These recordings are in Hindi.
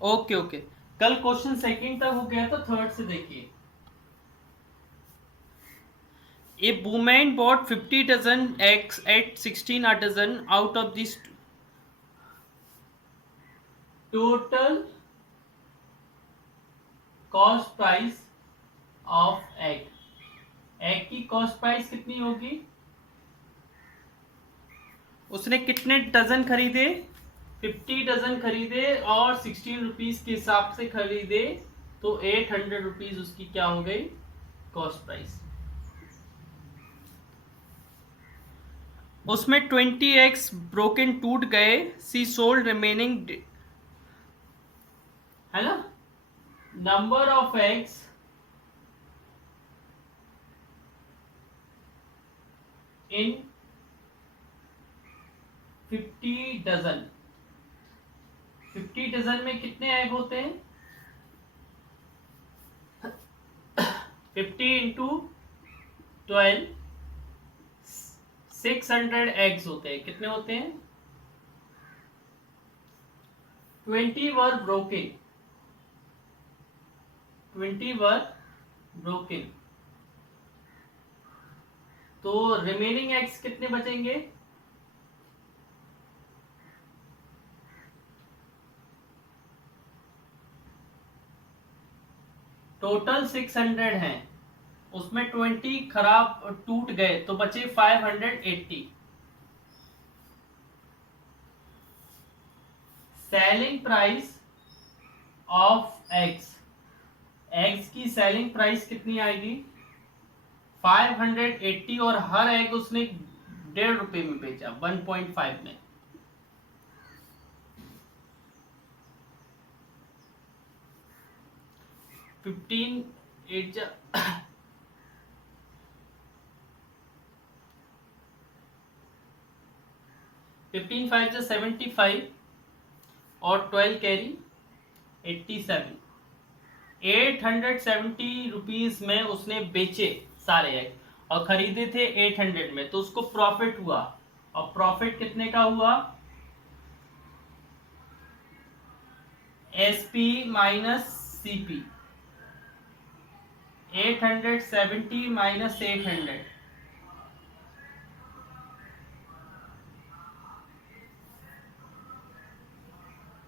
Okay okay. कल क्वेश्चन सेकंड तक हो गया था, थर्ड से देखिए। A women bought 50 dozen eggs at 16 a dozen. Out of this total cost price of egg, egg की कॉस्ट प्राइस कितनी होगी? उसने कितने डजन खरीदे? 50 डजन खरीदे और 16 रुपीज के हिसाब से खरीदे, तो 800 रुपीज उसकी क्या हो गई? Cost price. उसमें 20 एग्स ब्रोकन टूट गए, सी सोल्ड रिमेनिंग, है ना? Number of eggs in 50 dozen. 50 dozen में कितने एग होते हैं? 50 इंटू 12, 600 एग्स होते हैं। कितने होते हैं? 20 वर ब्रोकन, 20 वर ब्रोकन, तो रिमेनिंग एग्स कितने बचेंगे? टोटल 600 हैं, उसमें 20 खराब टूट गए तो बचे 580। Selling price of eggs, eggs की सेलिंग प्राइस कितनी आएगी? 580, और हर एग उसने 1.5 रुपए में बेचा, 1.5 में। 15 8 15 5 जा 75, और 12 कैरी 87। 870 रुपीज में उसने बेचे सारे एग, और खरीदे थे 800 में, तो उसको प्रॉफिट हुआ। और प्रॉफिट कितने का हुआ? SP minus CP, 870 minus 800,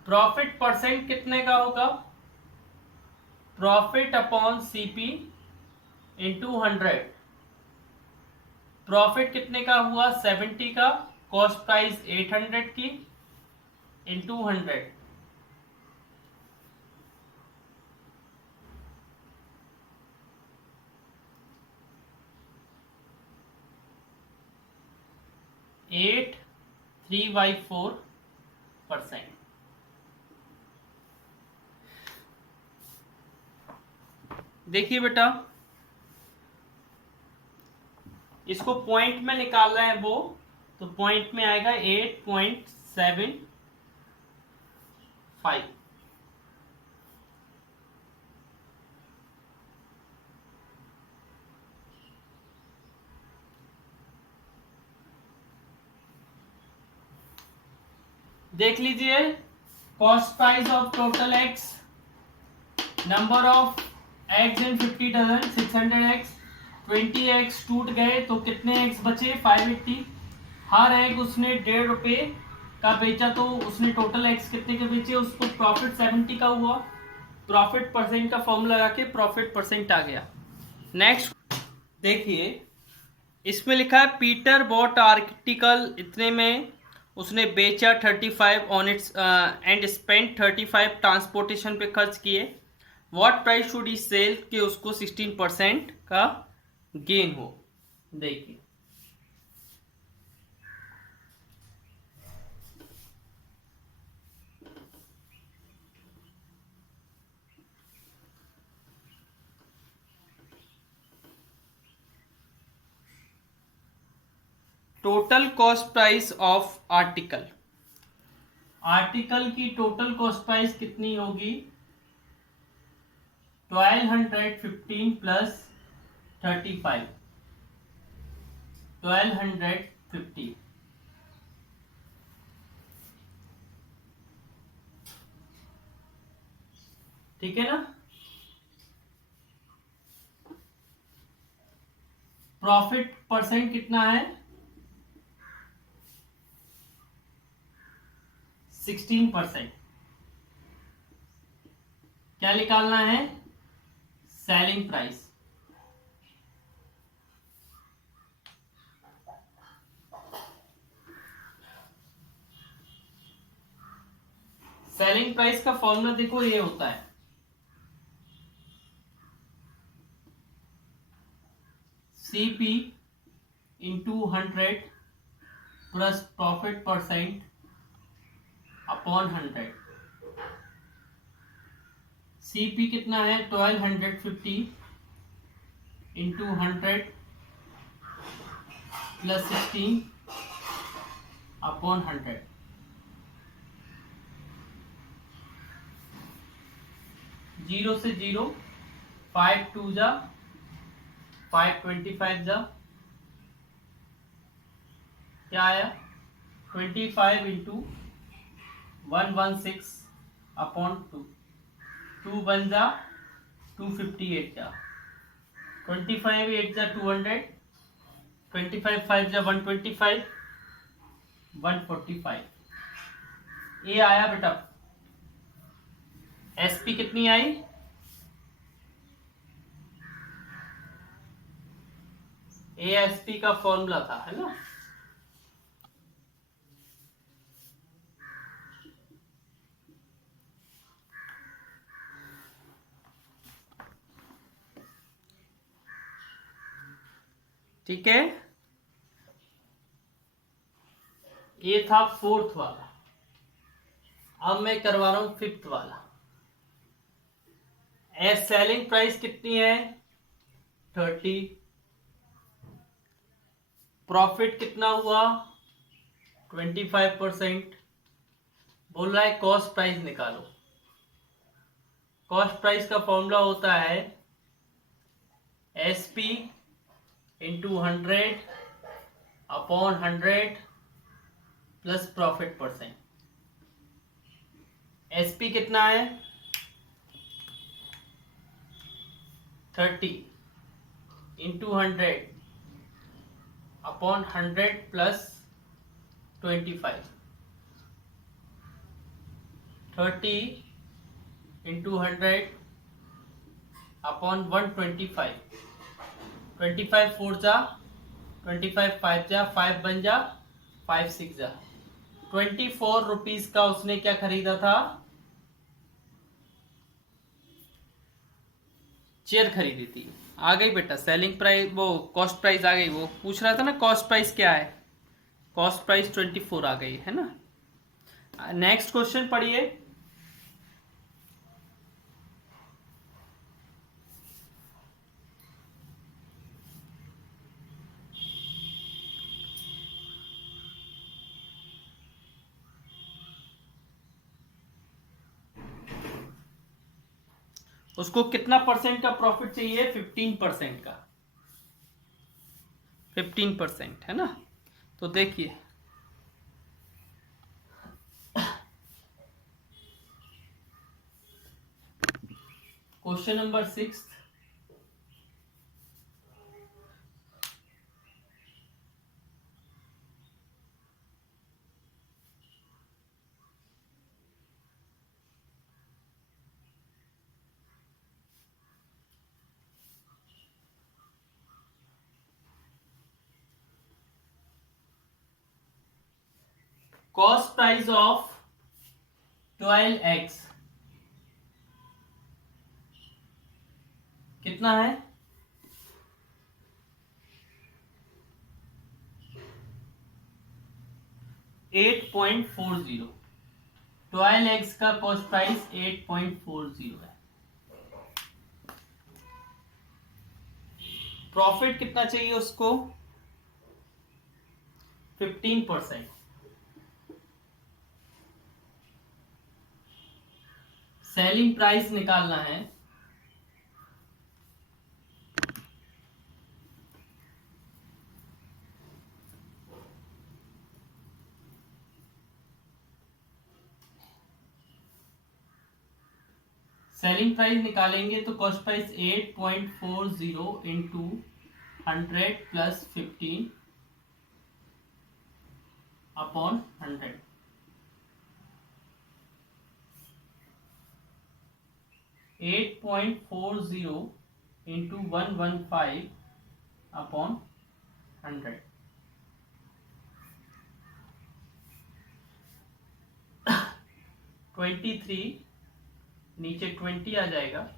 profit percent कितने का होगा? Profit upon CP into 100। Profit कितने का हुआ? 70 का, कॉस्ट प्राइस 800 की, इंटू 100। एट 3/4%। देखिए बेटा, इसको पॉइंट में निकालना है वो, तो पॉइंट में आएगा 8.75। देख लीजिए, cost price of total eggs, number of eggs in 50 dozen 600 eggs, 20 eggs टूट गए तो कितने एग्स बचे? 580। हर एग उसने 1.5 रुपए का बेचा, तो उसने टोटल एग्स कितने के बेचे? उसको प्रॉफिट 70 का हुआ। प्रॉफिट परसेंट का फॉर्मूला लगा के प्रॉफिट परसेंट आ गया। नेक्स्ट देखिए, इसमें लिखा है पीटर बॉट आर्टिकल इतने में, उसने बेचा 35 on its and spend 35 transportation पे खर्च किए। What price should he sell कि उसको 16% का गेन हो? देखिए, total cost price of article, article की टोटल कॉस्ट प्राइस कितनी होगी? 1215 प्लस 35, 1250। ठीक है ना। प्रॉफिट परसेंट कितना है, 16%। क्या निकालना है, सेलिंग प्राइस। सेलिंग प्राइस का फॉर्मूला देखो, ये होता है CP into 100 plus profit percent upon 100। CP कितना है, 1250 इंटू 100 प्लस 16 अपॉन 100। जीरो से जीरो, 5 2 जा 5, 25 जा, क्या आया, 25 इंटू 116 अपॉन 2, 2 1 जा 258 जा, 25 8 जा 200, 25 5 जा 125, 145। ये आया बेटा। एसपी कितनी आई, एएसपी का फॉर्मूला था, है ना। ठीक है, ये था फोर्थ वाला। अब मैं करवा रहा हूं फिफ्थ वाला। एज सेलिंग प्राइस कितनी है, 30। प्रॉफिट कितना हुआ, 25%। बोल रहा है कॉस्ट प्राइस निकालो। कॉस्ट प्राइस का फॉर्मूला होता है SP into 100 upon 100 plus profit percent. SP कितना है, 30 into 100 upon 100 plus 25। 30 into 100 upon 125। 25 4 जा 25 5 जा 5 बन जा 5 6 जा। 24 रुपीज का उसने क्या खरीदा था, चेयर खरीदी थी। आ गई बेटा सेलिंग प्राइस, वो कॉस्ट प्राइस आ गई। वो पूछ रहा था ना कॉस्ट प्राइस क्या है, कॉस्ट प्राइस 24 आ गई है ना। नेक्स्ट क्वेश्चन पढ़िए। उसको कितना परसेंट का प्रॉफिट चाहिए, 15% का, 15% है ना। तो देखिए question number 6। Cost price of 12x कितना है, 8.40। 12x का कॉस्ट प्राइस 8.40 है। प्रॉफिट कितना चाहिए उसको, 15%। सेलिंग प्राइस निकालना है, सेलिंग प्राइस निकालेंगे तो cost price 8.40 into 100 plus 15 upon 100। 8.40 into 115 upon 100। 23 नीचे 20 आ जाएगा,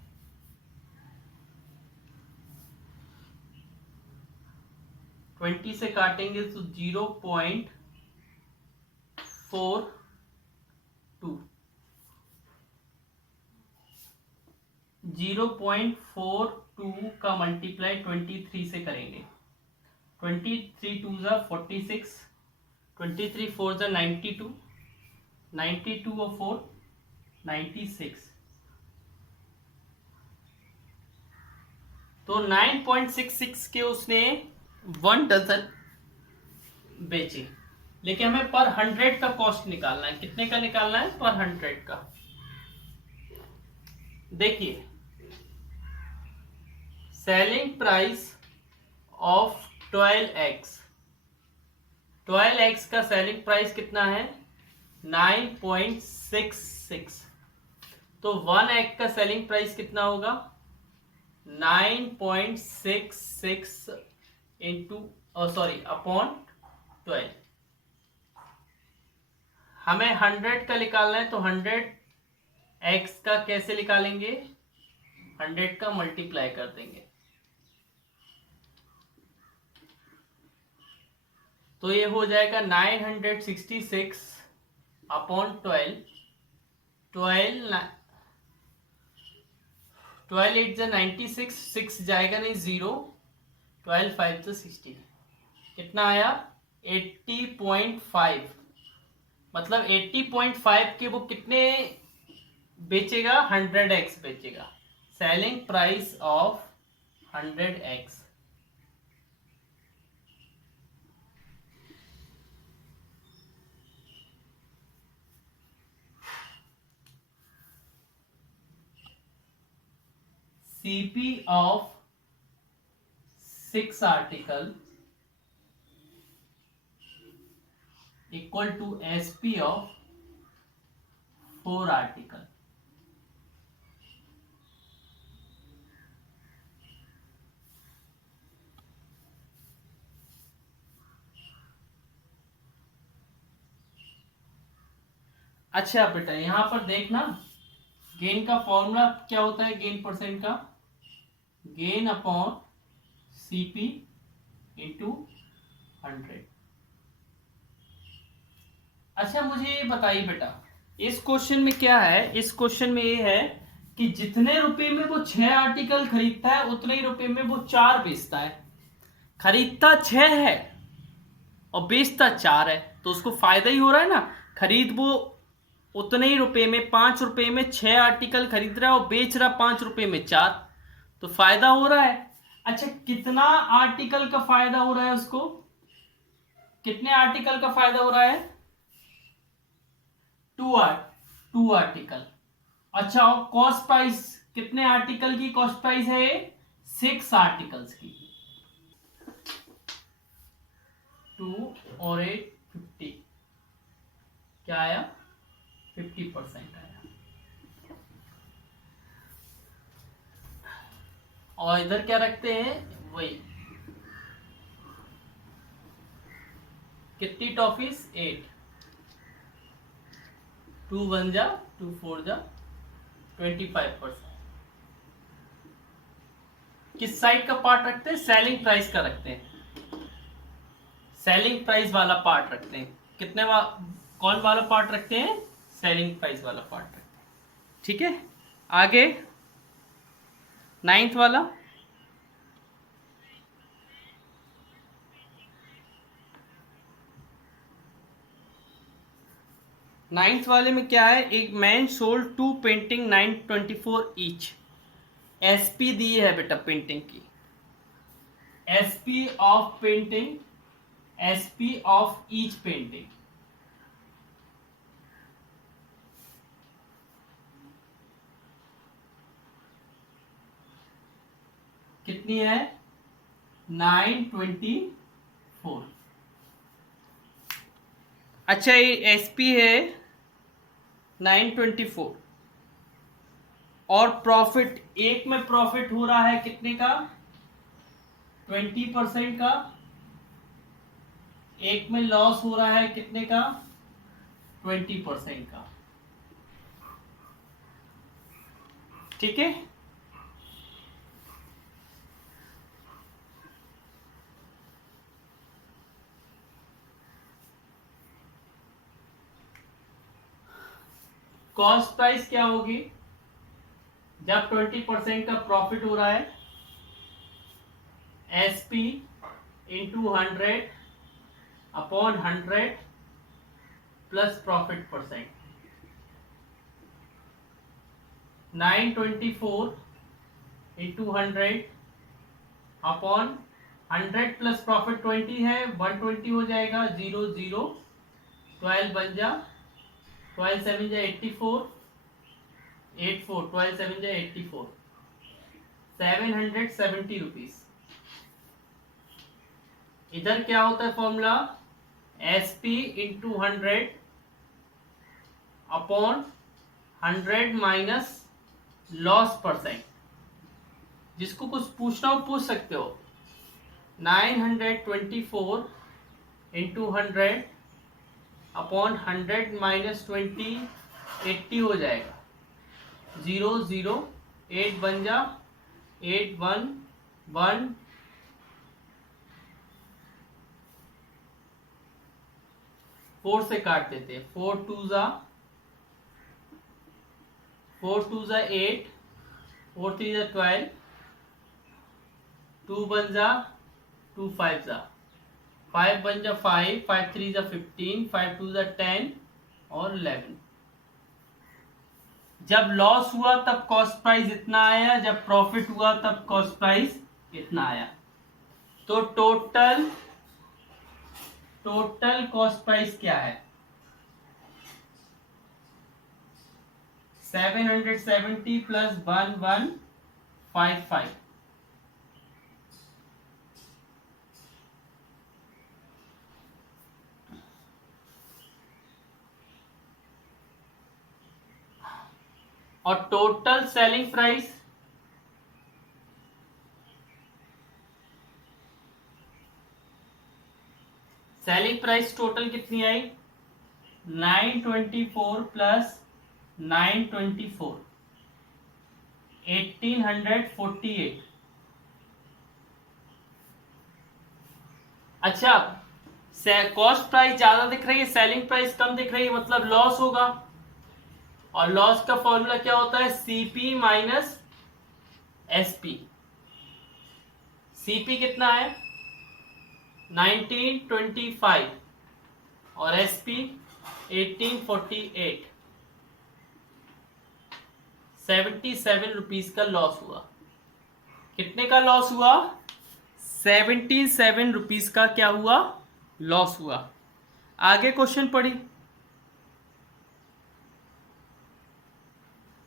20 से काटेंगे तो 0.42, 0.42 का मल्टीप्लाई 23 से करेंगे। 23 टू ज़ा 46, 23 फोर ज़ा 92, 92 और 4 96, तो 9.66 के उसने 1 डजन बेचे। लेकिन हमें पर 100 का कॉस्ट निकालना है। कितने का निकालना है? पर 100 का। देखिए, selling price of 12x, 12x का सेलिंग प्राइस कितना है? 9.66। तो 1x का सेलिंग प्राइस कितना होगा? 9.66 इंटू अपॉन 12। हमें 100 का निकालना है, तो 100x का कैसे निकालेंगे? 100 का मल्टीप्लाई कर देंगे, तो ये हो जाएगा 966 अपॉन 12। 12 8 जा 96, 6 जाएगा नहीं, 0, 12 5 जा 60। कितना आया? 80.5। मतलब 80.5 के वो कितने बेचेगा? 100x बेचेगा। Selling price of 100x। CP of 6 article equal to SP of 4 article। अच्छा बेटा, यहां पर देखना, गेन का फॉर्मूला क्या होता है? गेन परसेंट का, गेन अपॉन सीपी इंटू 100। अच्छा, मुझे ये बताइए बेटा, इस क्वेश्चन में क्या है? इस क्वेश्चन में ये है कि जितने रुपए में वो 6 आर्टिकल खरीदता है, उतने ही रुपए में वो 4 बेचता है। खरीदता 6 है और बेचता 4 है, तो उसको फायदा ही हो रहा है ना। खरीद वो उतने ही रुपए में, 5 रुपए में 6 आर्टिकल खरीद रहा है और बेच रहा 5 रुपए में 4, तो फायदा हो रहा है। अच्छा, कितना आर्टिकल का फायदा हो रहा है उसको? कितने आर्टिकल का फायदा हो रहा है? 2 आर्टिकल। अच्छा, और कॉस्ट प्राइस कितने आर्टिकल की कॉस्ट प्राइस है? 6 आर्टिकल्स की। 2 और 8 50, क्या आया? 50% आया। और इधर क्या रखते हैं? वही, कितनी टॉफीज? 8। 2 1 जा 2 4 जा 25%। किस साइड का पार्ट रखते हैं? सेलिंग प्राइस का रखते हैं। सेलिंग प्राइस वाला पार्ट रखते हैं। कौन वाला पार्ट रखते हैं? सेलिंग प्राइस वाला पार्ट रखते हैं। ठीक है, आगे 9th वाला। नाइन्थ वाले में क्या है? एक man sold 2 painting 924 each. SP दी है बेटा पेंटिंग की, SP of painting, SP of each painting. कितनी है 924। अच्छा ये एसपी है 924 और प्रॉफिट एक में प्रॉफिट हो रहा है कितने का 20% का, एक में लॉस हो रहा है कितने का 20% का। ठीक है, कॉस्ट प्राइस क्या होगी जब 20% का प्रॉफिट हो रहा है, SP into 100 upon 100 plus profit percent. 924 into 100 upon 100 plus profit 20 है 120 हो जाएगा, 0 0 12 बन जा, 12 7 जा 84 84 12 7 जा 84 770 रुपीज। इधर क्या होता है formula SP into 100 upon 100 minus loss percent. जिसको कुछ पूछना हो पूछ सकते हो। 924 इंटू 100 अपॉन 100 माइनस 20 80 हो जाएगा, 0 0 8 बन जा, 8 1 1 4 से काट देते हैं, 4 2 जा 8 4 3 जा 12 2 बन जा 2 5 जा 5 बन जा 5 5 3 जा 15 5 2 जा 10 और 11। जब लॉस हुआ तब कॉस्ट प्राइस इतना आया, जब प्रॉफिट हुआ तब कॉस्ट प्राइस इतना आया। तो टोटल कॉस्ट प्राइस क्या है 770 प्लस 1155। और टोटल सेलिंग प्राइस टोटल कितनी आई 924 प्लस 924 1848। अच्छा कॉस्ट प्राइस ज्यादा दिख रही है, सेलिंग प्राइस कम दिख रही है, मतलब लॉस होगा। और लॉस का फॉर्मूला क्या होता है सीपी माइनस एसपी। सीपी कितना है 1925 और एसपी 1848। 77 रुपीज का लॉस हुआ। कितने का लॉस हुआ 77 रुपीज का क्या हुआ लॉस हुआ। आगे क्वेश्चन पढ़ी,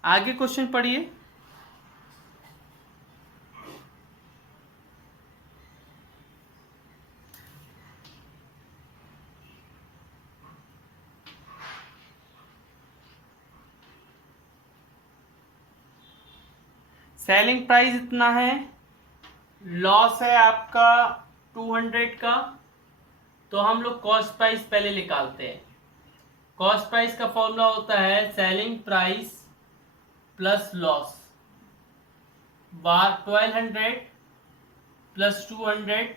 आगे क्वेश्चन पढ़िए। सेलिंग प्राइस इतना है, लॉस है आपका 200 का, तो हम लोग कॉस्ट प्राइस पहले निकालते हैं। कॉस्ट प्राइस का फॉर्मूला होता है selling price plus loss 1200 plus 200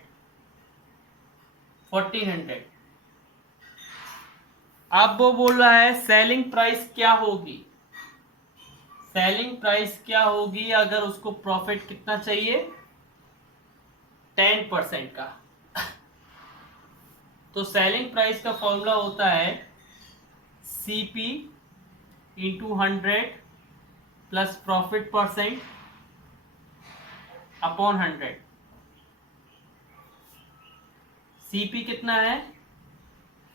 1400। अब वो बोल रहा है सेलिंग प्राइस क्या होगी, सेलिंग प्राइस क्या होगी अगर उसको प्रॉफिट कितना चाहिए 10% का। तो सेलिंग प्राइस का फॉर्मूला होता है CP into 100 plus profit percent upon 100। CP कितना है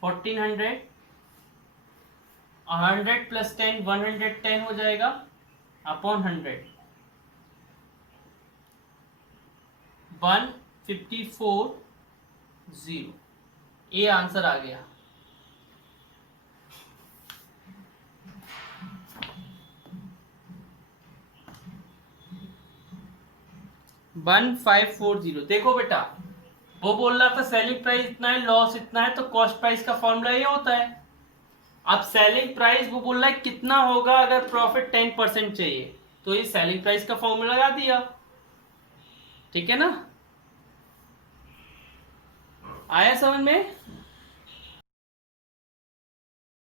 1400 और 100 प्लस 10 110 हो जाएगा अपॉन 100। 154.0। ये आंसर आ गया। वन 540। देखो बेटा, वो बोल रहा था सेलिंग प्राइस इतना है, लॉस इतना है, तो कॉस्ट प्राइस का फॉर्मूला ये होता है। अब सेलिंग प्राइस वो बोल रहा है कितना होगा अगर प्रॉफिट 10% चाहिए, तो ये सेलिंग प्राइस का फॉर्मूला लगा दिया। ठीक है ना, आया समझ में?